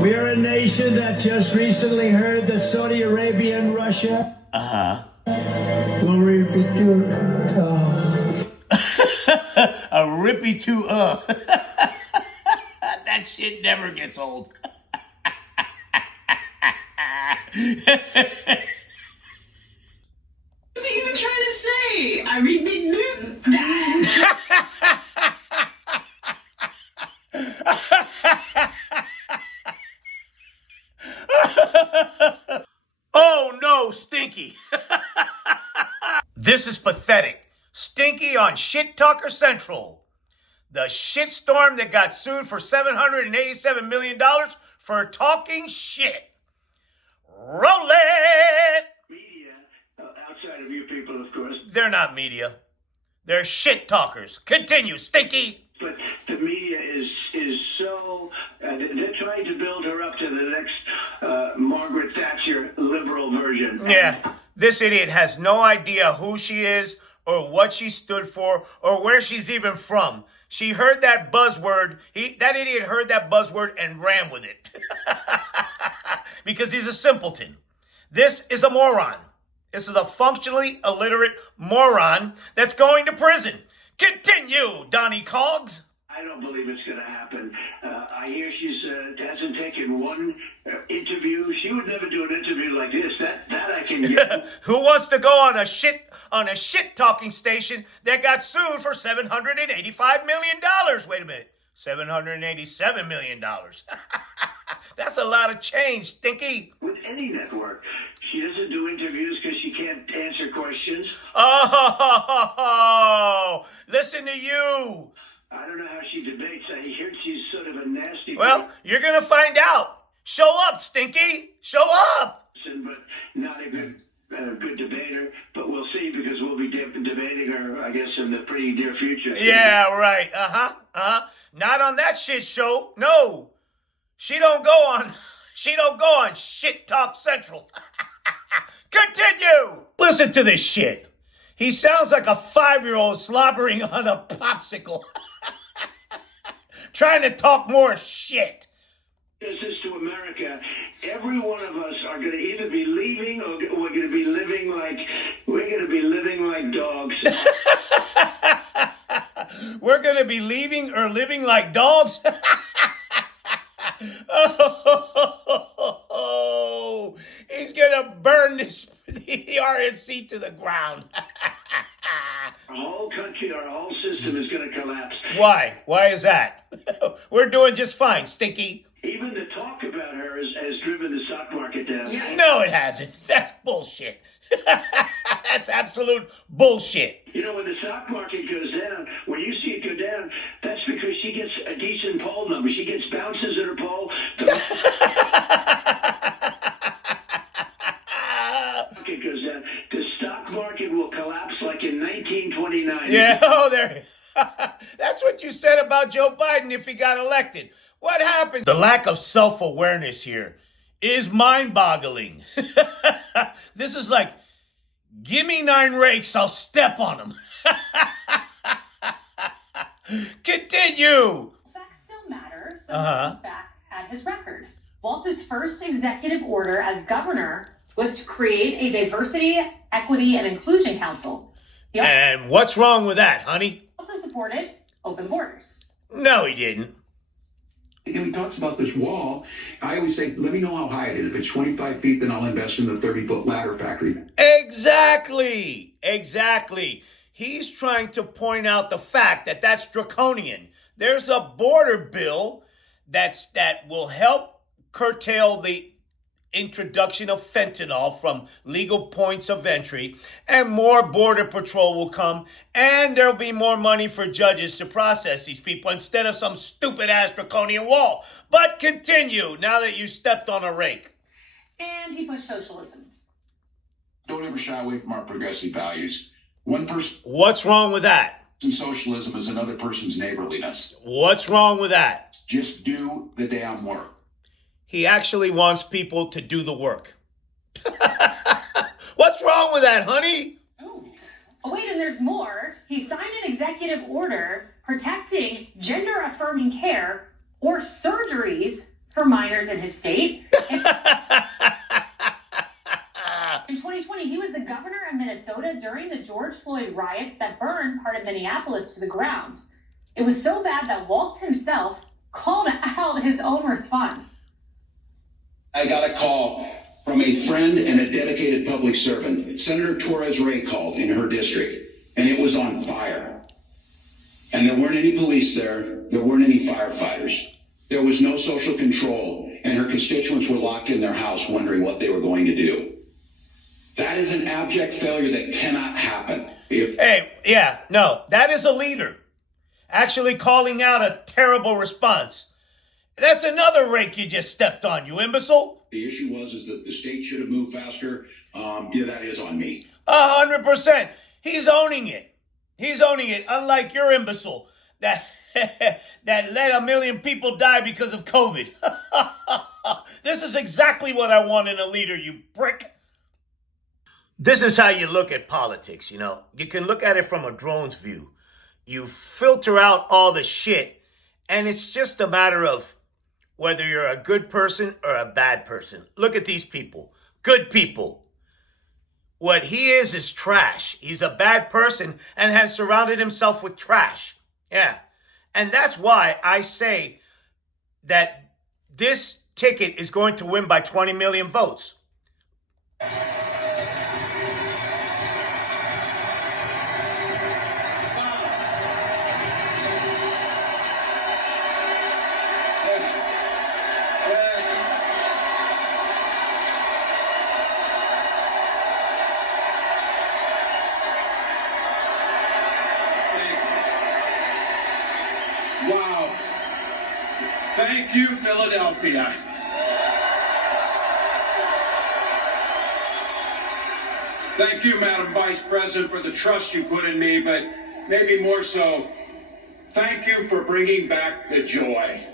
We are a nation that just recently heard that Saudi Arabia and Russia will repeat A rippy to That shit never gets old. What's he even trying to say? I read big news. Oh no, Stinky. This is pathetic. Stinky on Shit Talker Central. The shitstorm that got sued for $787 million for talking shit. Roll it! Media, outside of you people, of course. They're not media. They're shit talkers. Continue, Stinky. But the media is so... they're trying to build her up to the next Margaret Thatcher liberal version. Yeah, this idiot has no idea who she is or what she stood for or where she's even from. She heard that buzzword. That idiot heard that buzzword and ran with it. Because he's a simpleton. This is a moron. This is a functionally illiterate moron that's going to prison. Continue, Donnie Coggs. I don't believe it's going to happen. I hear she's hasn't taken one interview. She would never do an interview like this. That I can get. Who wants to go on a shit talking station that got sued for $785 million? Wait a minute. $787 million. That's a lot of change, Stinky. With any network. She doesn't do interviews because she can't answer questions. Oh, listen to you. I don't know how she debates. I hear she's sort of a nasty Well, you're going to find out. Show up, Stinky. Show up. person, but not a good debater. But we'll see, because we'll be debating her, I guess, in the pretty near future. Yeah, right. Not on that shit show. No. She don't go on Shit Talk Central. Continue. Listen to this shit. He sounds like a 5-year-old slobbering on a popsicle. Trying to talk more shit. This is to America. Every one of us are going to either be leaving or we're going to be living like dogs. We're going to be leaving or living like dogs? Oh, he's going to burn the RNC to the ground. Our whole country, our whole system is going to collapse. Why? Why is that? We're doing just fine, Stinky. Even the talk about her has driven the stock market down. Yeah. No, it hasn't. That's bullshit. That's absolute bullshit. You know, when the stock market goes down, when you see it go down, that's because she gets a decent poll number. She gets bounces in her poll. The market goes down. The stock market will collapse like in 1929. Yeah, oh, there. That's what you said about Joe Biden if he got elected. What happened? The lack of self-awareness here is mind-boggling. This is like, give me 9 rakes, I'll step on them. Continue. Facts still matter, so let's look back at his record. Waltz's first executive order as governor was to create a diversity, equity, and inclusion council. He And what's wrong with that, honey? also supported open borders. No, he didn't. He talks about this wall. I always say, let me know how high it is. If it's 25 feet, then I'll invest in the 30-foot ladder factory. Exactly. He's trying to point out the fact that that's draconian. There's a border bill that will help curtail the introduction of fentanyl from legal points of entry, and more border patrol will come, and there'll be more money for judges to process these people instead of some stupid-ass draconian wall. But continue, now that you stepped on a rake. And he pushed socialism. Don't ever shy away from our progressive values. One person's What's wrong with that? socialism is another person's neighborliness. What's wrong with that? Just do the damn work. He actually wants people to do the work. What's wrong with that, honey? Oh, wait, and there's more. He signed an executive order protecting gender-affirming care or surgeries for minors in his state. In 2020, he was the governor of Minnesota during the George Floyd riots that burned part of Minneapolis to the ground. It was so bad that Waltz himself called out his own response. I got a call from a friend and a dedicated public servant. Senator Torres Ray called in her district, and it was on fire. And there weren't any police there. There weren't any firefighters. There was no social control, and her constituents were locked in their house wondering what they were going to do. That is an abject failure that cannot happen. That is a leader actually calling out a terrible response. That's another rake you just stepped on, you imbecile. The issue is that the state should have moved faster. That is on me. 100%. He's owning it. He's owning it, unlike your imbecile that that let 1 million people die because of COVID. This is exactly what I want in a leader, you prick. This is how you look at politics, you know. You can look at it from a drone's view. You filter out all the shit, and it's just a matter of whether you're a good person or a bad person. Look at these people. Good people. What he is trash. He's a bad person and has surrounded himself with trash. Yeah. And that's why I say that this ticket is going to win by 20 million votes. Wow. Thank you, Philadelphia. Thank you, Madam Vice President, for the trust you put in me, but maybe more so, thank you for bringing back the joy.